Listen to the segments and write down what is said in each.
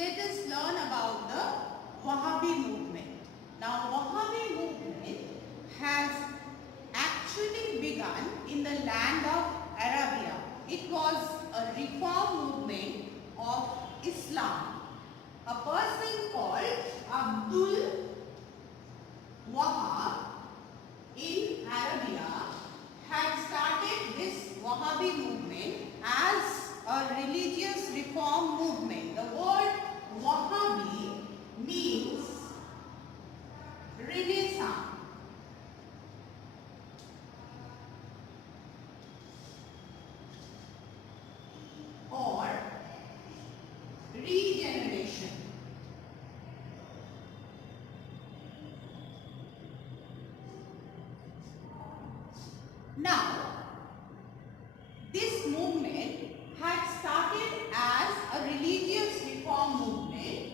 let us learn about the Wahhabi movement. Now, Wahhabi movement has actually begun in the land of Arabia. It was a reform movement of Islam. A person called Abdul Wahhab in Arabia had started this Wahhabi movement as a religious reform movement. The word Wahhabi means Renaissance or regeneration. Now, this movement had started as a religious reform movement.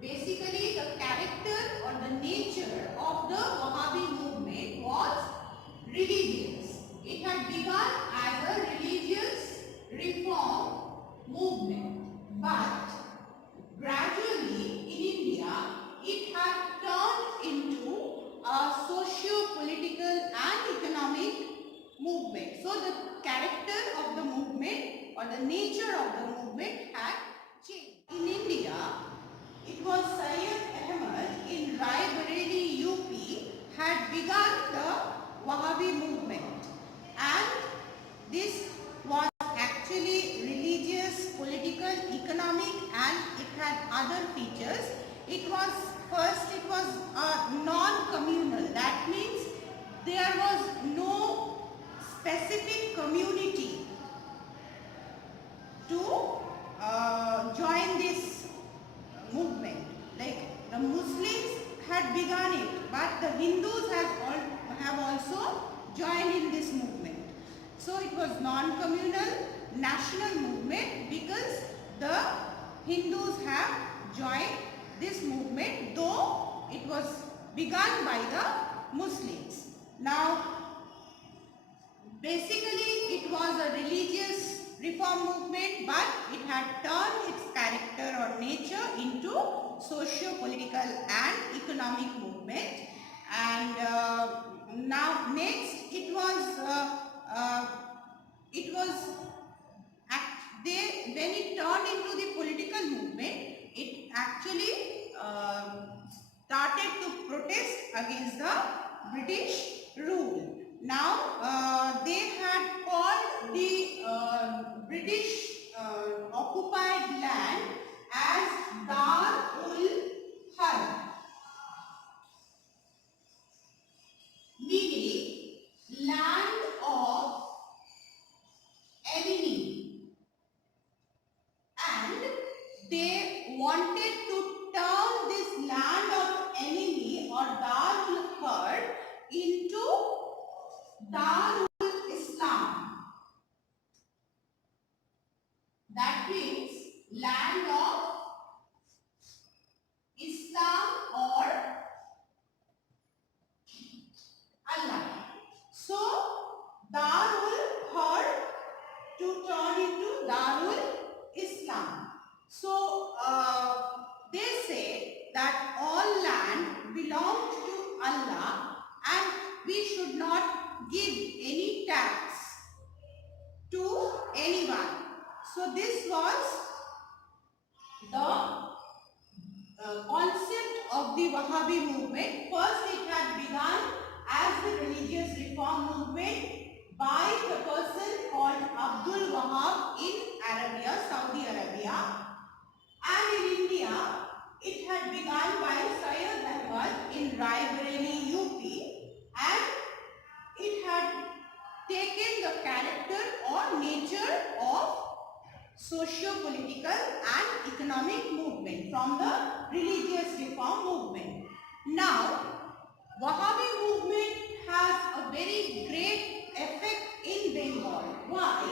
Basically, the character or the nature of the Wahhabi movement was religious. It had begun as a religious reform movement, but gradually in India, it had turned into a socio-political and economic movement. So the character of the movement or the nature of the movement had changed. In India, it was Syed Ahmad in Rai Bareilly, UP had begun the Wahhabi movement, and this was actually religious, political, economic, and it had other features. It was non-communal. That means there was no specific community to join this movement. Like the Muslims had begun it, but the Hindus have also joined in this movement. So it was non-communal, national movement because the Hindus have joined this movement, though it was begun by the Muslims. Now, basically it was a religious reform movement, but it had turned its character or nature into socio-political and economic movement. And now next when it turned into the political movement, it actually started to protest against the British rule. Now they had called the British occupied land as Dar-ul-Harb, meaning land of enemy, and they wanted to turn this land of enemy or Dar-ul-Harb into Darul-Islam. That means land of Islam or Allah. So Darul-Harb to turn into Darul-Islam. So they say that all land belonged to Allah and we should not give any tax to anyone. So this was the concept of the Wahhabi movement. First it had begun as the religious reform movement by the person called Abdul Wahhab in Arabia, Saudi Arabia, and in India it had begun by Syed Ahmad in Rai Bareilly, UP, and it had taken the character or nature of socio-political and economic movement from the religious reform movement. Now, Wahhabi movement has a very great effect in Bengal. Why?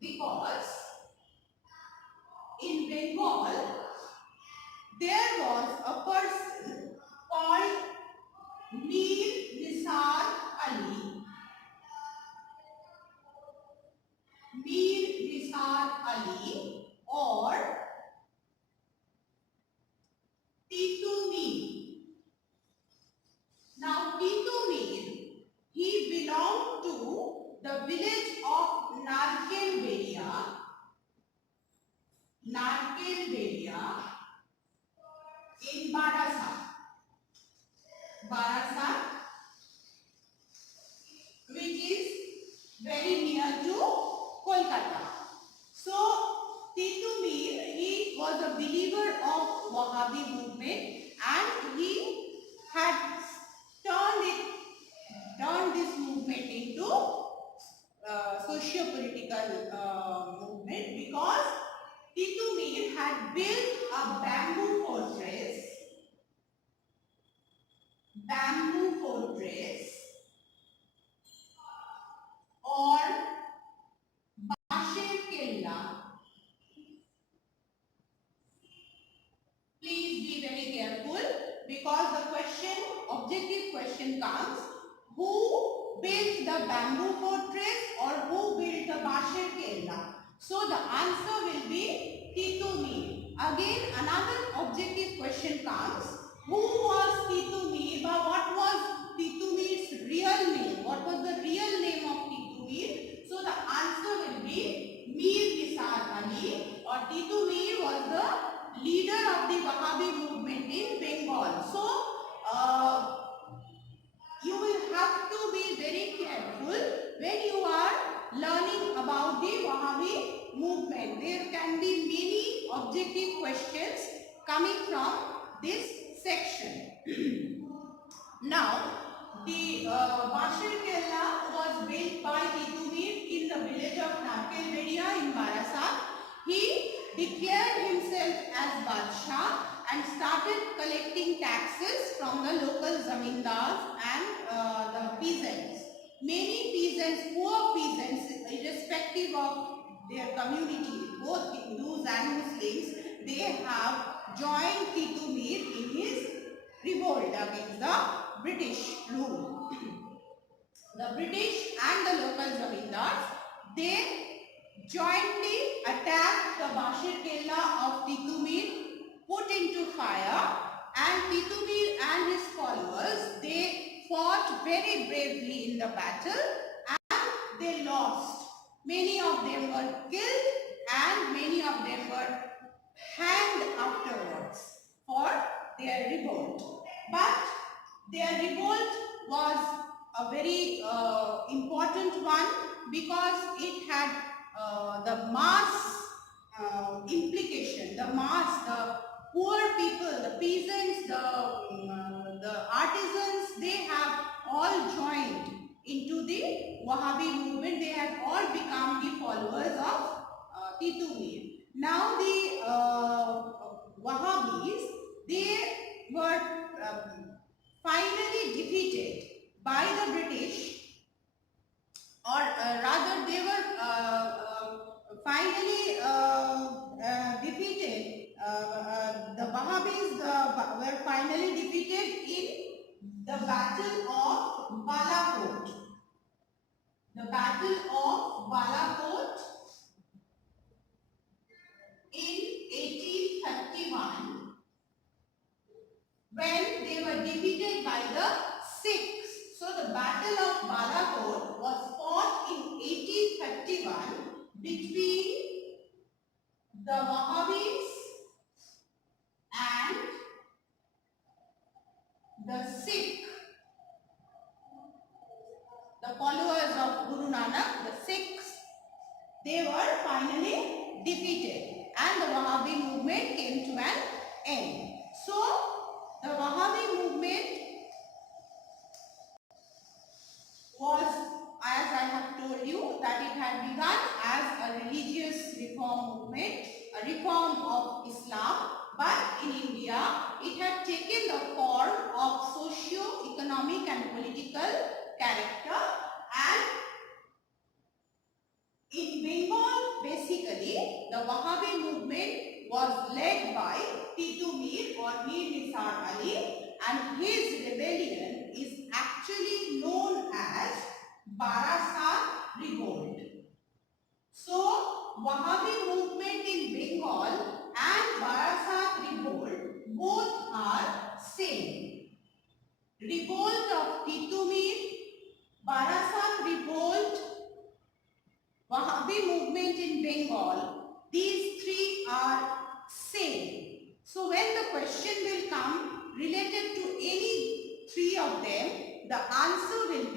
Because in Bengal there was a person called Mir Nisar Ali. Mir Nisar Ali or Narkelberia in Barasat. Barasat, which is very near to Kolkata. So Titu Mir, he was a believer of Wahhabi movement, and he had turned this movement into socio-political movement, because Titu Mir had built a bamboo fortress or Basher Killa. Please be very careful, because the objective question comes: who built the bamboo fortress or who built the Basher Killa? So the answer will be Titu Mir. Again, another objective question comes: who was Titu Mir? What was Titu Mir's real name? What was the real name of Titu Mir? So the answer will be Mir Nisar Ali, or Titu Mir was the leader of the Wahhabi movement in Bengal. So you will have to be very careful when you are learning about the Wahhabi movement. There can be many objective questions coming from this section. Now, the Basher Killa was built by Titu Mir in the village of Narkelberia in Barasat. He declared himself as Badshah and started collecting taxes from the local zamindars and the peasants. Many peasants, poor peasants, irrespective of their community, both Hindus and Muslims, they have joined Titu Mir in his revolt against the British rule. The British and the local zamindars, they jointly attacked the Basher Killa of Titu Mir, put into fire, and Titu Mir and his followers, they fought very bravely in the battle and they lost. Many of them were killed and many of them were hanged afterwards for their revolt. But their revolt was a very important one, because it had the mass implication, the poor people, the peasants, the artisans, they have all joined into the Wahhabi movement. They have all become the followers of Titu Mir. Now the Wahhabis, they were finally defeated by the British, or rather they were finally defeated. The Wahhabis were finally defeated in the Battle of Balakot. The Battle of Balakot in 1831, when they were defeated by the Sikhs. So the Battle of Balakot was fought in 1831 between the Wahhabis and the Sikh, the followers of Guru Nanak, the Sikhs. They were finally defeated and the Wahhabi movement came to an end. So the Wahhabi movement was, as I have told you, that it had begun as a religious reform movement, a reform of Islam, but in India it had taken the form of socio-economic and political character, and in Bengal basically the Wahhabi movement was led by Titu Mir or Mir Nisar Ali, and his rebellion is actually known as Barasat Revolt. So Wahhabi movement in Bengal and Barasat Revolt both are same. Revolt of Titu Mir, Barasat Revolt Wahhabi movement in Bengal, these three are same. So when the question will come related to any three of them, the answer will